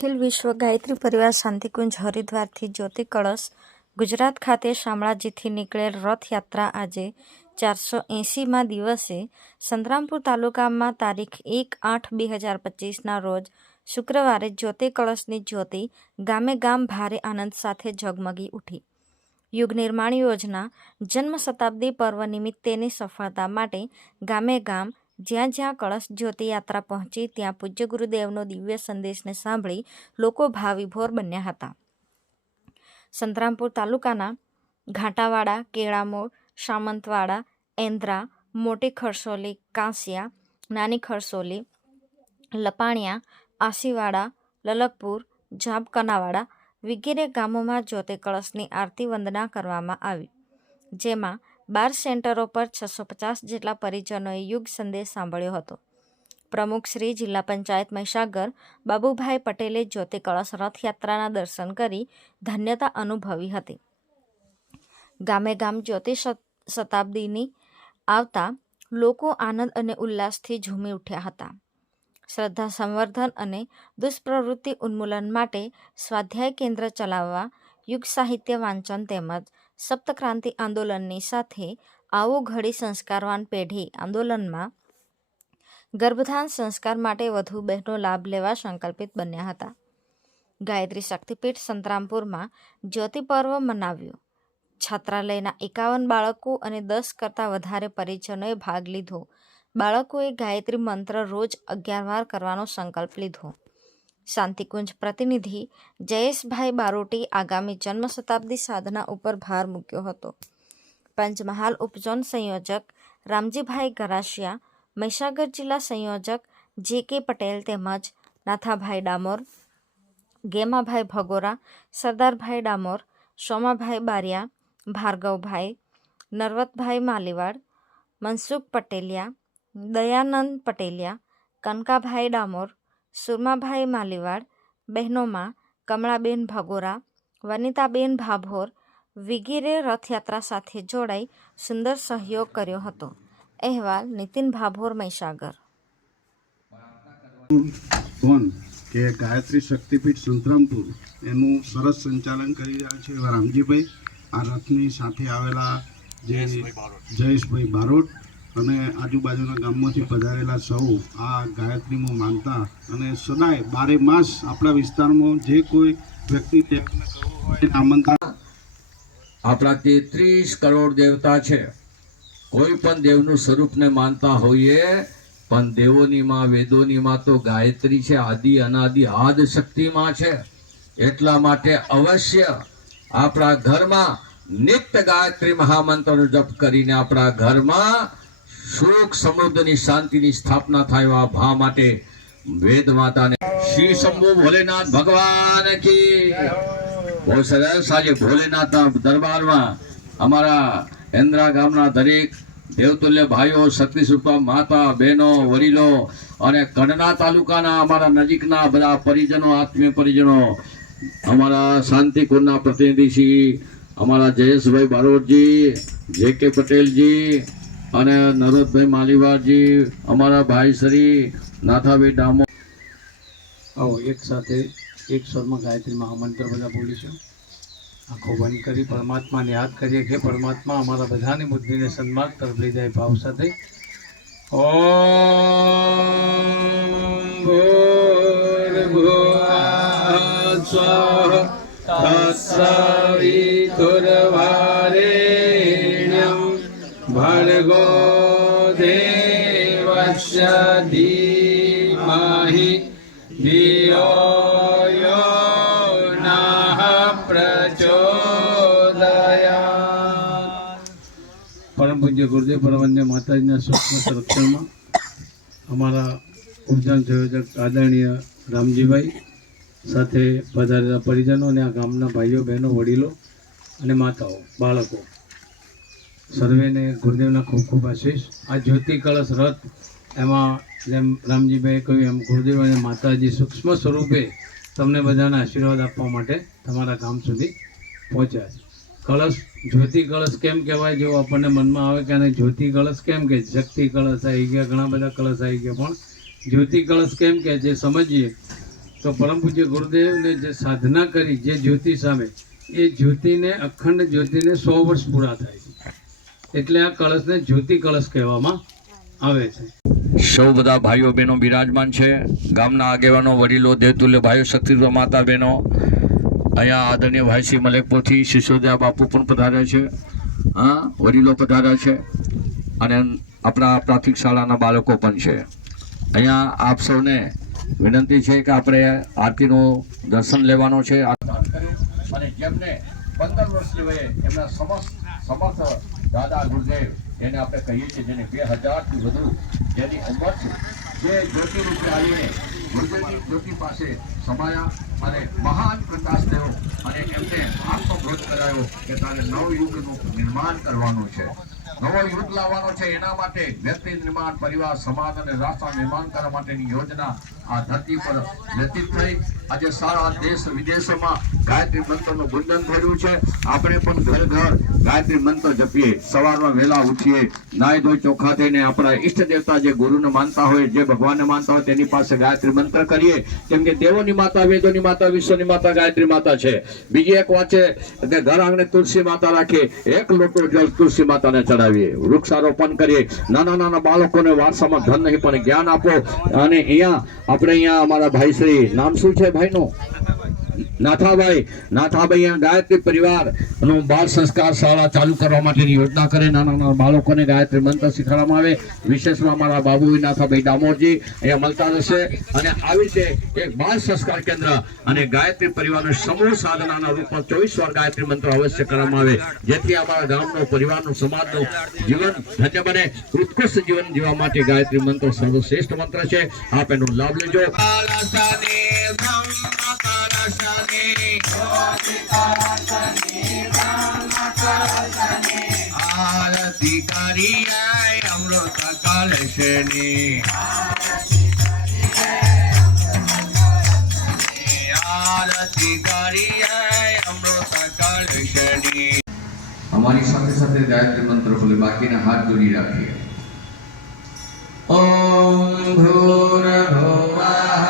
અખિલ વિશ્વ ગાયત્રી પરિવાર શાંતિકુંજ હરિદ્વારથી જ્યોતિ કળશ ગુજરાત ખાતે શામળાજીથી નીકળેલ રથયાત્રા આજે ચારસો એંસીમાં દિવસે સંતરામપુર તાલુકામાં તારીખ એક આઠ બે હજાર પચીસના રોજ શુક્રવારે જ્યોતિ કળશની જ્યોતિ ગામે ગામ ભારે આનંદ સાથે ઝગમગી ઉઠી. યુગ નિર્માણ યોજના જન્મ શતાબ્દી પર્વ નિમિત્તેની સફળતા માટે ગામે ગામ જ્યાં જ્યાં કળશ જ્યોતિ યાત્રા પહોંચી, ત્યાં પૂજ્ય ગુરુદેવનો દિવ્ય સંદેશને સાંભળી લોકો ભાવિભોર બન્યા હતા. સંતરામપુર તાલુકાના ઘાટાવાડા કેળામોળ સામંતવાડા એન્દ્રા મોટી ખરસોલી, કાંસિયા, નાની ખરસોલી, લપાણિયા આસીવાડા લલકપુર જાબકનાવાડા વગેરે ગામોમાં જ્યોતિ કળશની આરતી વંદના કરવામાં આવી. જેમાં બાર સેન્ટરો પર છસો પચાસ જેટલા પરિજનોએ યુગ સંદેશ સાંભળ્યો હતો. પ્રમુખ શ્રી જિલ્લા પંચાયત મહીસાગર બાબુભાઈ પટેલે જ્યોતિ કળશ રથયાત્રાના દર્શન કરી ધન્યતા અનુભવી હતી. ગામે ગામ જ્યોતિ શતાબ્દીની આવતા લોકો આનંદ અને ઉલ્લાસથી ઝૂમી ઉઠ્યા હતા. શ્રદ્ધા સંવર્ધન અને દુષ્પ્રવૃત્તિ ઉન્મૂલન માટે સ્વાધ્યાય કેન્દ્ર ચલાવવા યુગ સાહિત્ય વાંચન તેમજ સપ્તક્રાંતિ આંદોલનની સાથે આવો ઘડી સંસ્કારવાન પેઢી આંદોલનમાં ગર્ભધાન સંસ્કાર માટે વધુ બહેનો લાભ લેવા સંકલ્પિત બન્યા હતા. ગાયત્રી શક્તિપીઠ સંતરામપુરમાં જ્યોતિ પર્વ મનાવ્યો. છાત્રાલયના એકાવન બાળકો અને દસ કરતાં વધારે પરિજનોએ ભાગ લીધો. બાળકોએ ગાયત્રી મંત્ર રોજ અગિયાર વાર કરવાનો સંકલ્પ લીધો. શાંતિકુંજ પ્રતિનિધિ જયેશભાઈ બારોટી આગામી જન્મ શતાબ્દી સાધના ઉપર ભાર મૂક્યો હતો. પંચમહાલ ઉપઝોન સંયોજક રામજીભાઈ ગરાશિયા મહીસાગર જિલ્લા સંયોજક જે કે પટેલ તેમજ નાથાભાઈ ડામોર, ગેમાભાઈ ભગોરા, સરદારભાઈ ડામોર સોમાભાઈ બારિયા, ભાર્ગવભાઈ, નરવતભાઈ માલીવાડ, મનસુખ પટેલિયા, દયાનંદ પટેલિયા, કનકાભાઈ ડામોર સુરમાભાઈ માલીવાડ બહેનોમાં કમળાબેન ભગોરા વનિતાબેન ભાભોર વિગેરે રથયાત્રા સાથે જોડાઈ સુંદર સહયોગ કર્યો હતો. અહેવાલ નીતિન ભાભોર મહીસાગર. કે ગાયત્રી શક્તિપીઠ સંતરામપુર એનું સરસ સંચાલન કરી રહ્યા છે એવા રામજીભાઈ. આ રથની સાથે આવેલા જે જયેશભાઈ બારોટ અને આજુબાજુના ગામમાંથી પધારેલા સૌ આ ગાયત્રીમાં માનતા અને સદાય બારે માસ આપણા વિસ્તારમાં જે કોઈ વ્યક્તિ આમંત્રણ આપણા તેત્રીસ કરોડ દેવતા છે. કોઈ પણ દેવનું સ્વરૂપને માનતા હોઈએ, પણ દેવોની માં વેદોની માં તો ગાયત્રી છે, આદિ, અનાદિ, આદ શક્તિમાં છે. એટલા માટે અવશ્ય આપણા ઘરમાં નિત્ય ગાયત્રી મહામંત્રનો જપ કરીને આપણા ઘરમાં સુખ સમૃદ્ધિની શાંતિની સ્થાપના થાય આ ભાવ માટે વેદ માતાને શ્રી શંભુ ભોલેનાથ ભગવાન કી બહુ સરસ આજે ભોલેનાથના દરબારમાં અમારા એન્દ્રા ગામના દરેક દેવતુલ્ય ભાઈઓ શક્તિ સુપા માતા, બહેનો, વડીલો અને કડના તાલુકાના અમારા નજીકના બધા પરિજનો, આત્મીય પરિજનો, અમારા શાંતિકુરના પ્રતિનિધિ શ્રી અમારા જયેશભાઈ બારોટજી, જે કે પટેલજી અને નરોદભાઈ માલીવારજી અમારા ભાઈ શ્રી નાથાભાઈ ડામો. આવો એક સાથે એક સ્વરમાં ગાયત્રી મહામંત્ર બધા બોલીશું. આંખો બંધ કરી પરમાત્માને યાદ કરીએ કે પરમાત્મા અમારા બધાની બુદ્ધિને સન્માર્ગ તરફ લઈ જાય ભાવ સાથે. ઓ સ્વઃ તત્સવિતુર્વરેણ્યં ભર્ગો દેવસ્ય ધીમહિ ધિયો યો નઃ પ્રચોદયાત પરમ પૂજ્ય ગુરુદેવ પરમન્ય માતાજીના સૂક્ષ્મ સંરક્ષણમાં અમારા ઉર્જાન સંયોજક આદરણીય રામજીભાઈ સાથે પધારેલા પરિજનો અને આ ગામના ભાઈઓ, બહેનો, વડીલો અને માતાઓ, બાળકો. સર્વેને ગુરુદેવના ખૂબ ખૂબ આશીષ. આ જ્યોતિ કળશ રથ એમાં જેમ રામજીભાઈએ કહ્યું એમ ગુરુદેવ અને માતાજી સૂક્ષ્મ સ્વરૂપે તમને બધાને આશીર્વાદ આપવા માટે તમારા ગામ સુધી પહોંચ્યા છે. કળશ જ્યોતિ કળશ કેમ કહેવાય જેવું આપણને મનમાં આવે કે આને જ્યોતિ કળશ કેમ કે શક્તિ કળશ આવી ગયા, ઘણા બધા કળશ આવી ગયા. પણ જ્યોતિ કળશ કેમ કે છે? સમજીએ. તો પરમ પૂજ્ય ગુરુદેવને જે સાધના કરી, જે જ્યોતિ સામે, એ જ્યોતિને અખંડ જ્યોતિને સો વર્ષ પૂરા થાય. એટલે આ કળશને જ્યોતિ કળશ કહેવામાં આવે છે. સૌ બધા ભાઈઓ બહેનો બિરાજમાન છે. ગામના આગેવાનો વડીલો દેવતુલ્ય ભાઈઓ શક્તિત્વ માતા બહેનો. અહીંયા આદરણીય ભાઈ શ્રી મલેકપુરથી શિશોદયા બાપુ પણ પધાર્યા છે. હા વડીલો પધાર્યા છે. અને આપણા પ્રાથમિક શાળાના બાળકો પણ છે. અહીંયા આપ સૌને વિનંતી છે કે આપણે આરતીનું દર્શન લેવાનું છે. અને જેમને પંદર વર્ષની વયે એમના સમસ્ત સમર્થ દાદા ગુરુદેવ, જેને આપણે કહીએ છીએ જેને બે હજારથી વધુ જેની ઉંમર છે, જે જ્યોતિ આવીને ગુરુદેવની જ્યોતિ પાસે સમાયા અને મહાન પ્રકાશ થયો અને એમને આત્મબોધ કરાયો કે તારે નવ યુગનું નિર્માણ કરવાનું છે. નવો યુગ લાવવાનો છે, એના માટે વ્યક્તિ નિર્માણ, પરિવાર, સમાજ અને રાષ્ટ્ર નિર્માણ કરવા માટેની યોજના આ ધરતી પર વ્યતીત થઈ. આજે સારા દેશ વિદેશોમાં ગાયત્રી મંત્રનું ગુંજન થયું છે. આપણે પણ ઘર ઘર ગાયત્રી મંત્ર જપીએ. સવારમાં વહેલા ઉઠીએ. નાય ધોઈ ચોખ્ખા થઈને આપણા ઈષ્ટ દેવતા જે ગુરુને માનતા હોય, જે ભગવાનને માનતા હોય, તેની પાસે ગાયત્રી મંત્ર કરીએ. કેમ કે દેવોની માતા, વેદોની માતા, વિશ્વની માતા ગાયત્રી માતા છે. બીજી એક વાત છે કે ઘર આંગણે તુલસી માતા રાખીએ. એક લોટો જળ તુલસી માતાને ચડાવીએ. વૃક્ષારોપણ કરીએ. નાના નાના બાળકોને વારસામાં ધન નહીં, પણ જ્ઞાન આપો. અને અહીંયા, આપણે અહીંયા અમારા ભાઈ શ્રી, નામ શું છે ભાઈનું. નાથાભાઈ નાથાભાઈ ગાયત્રી પરિવારનું બાળ સંસ્કાર શાળા ચાલુ કરવા માટેની યોજના કરે. નાના નાના બાળકોને ગાયત્રી મંત્ર શીખવાડવામાં આવે. વિશેષમાં મારા બાબુ નાથાભાઈ ડામોરજી અહીંયા મળતા રહેશે. અને આવી રીતે એક બાળ સંસ્કાર કેન્દ્ર અને ગાયત્રી પરિવારનું સમૂહ સાધનાના રૂપમાં ચોવીસ વાર ગાયત્રી મંત્ર અવશ્ય કરવામાં આવે. જેથી અમારા ગામનો પરિવારનું સમાજનું જીવન ધન્ય બને. ઉત્કૃષ્ટ જીવન જીવવા માટે ગાયત્રી મંત્ર સર્વશ્રેષ્ઠ મંત્ર છે. આપ એનો લાભ લેજો. આરતી કરી અમૃત કલશની આરતી કરી અમૃત કલશની અમારી સાથે સાથે ગાયત્રી મંત્ર બોલે બાકીના હાથ જોડી રાખીએ ઓમ ભૂર્ભુવઃ સ્વાહા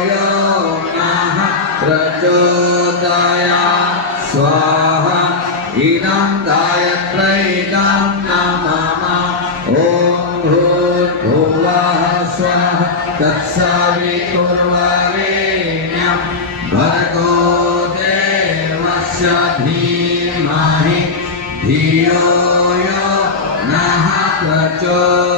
યો નઃ પ્રચોદયાत् સ્વાહા ઇદં ગાયત્રૈદં નમઃ ઓમ ભૂર્ભુવઃ સ્વાહ તત્સવિતુર્વરેણ્યં ભર્ગો દેવસ્ય ધીમહિ ધિયો યો નઃ પ્રચોદયાत् સ્વાહા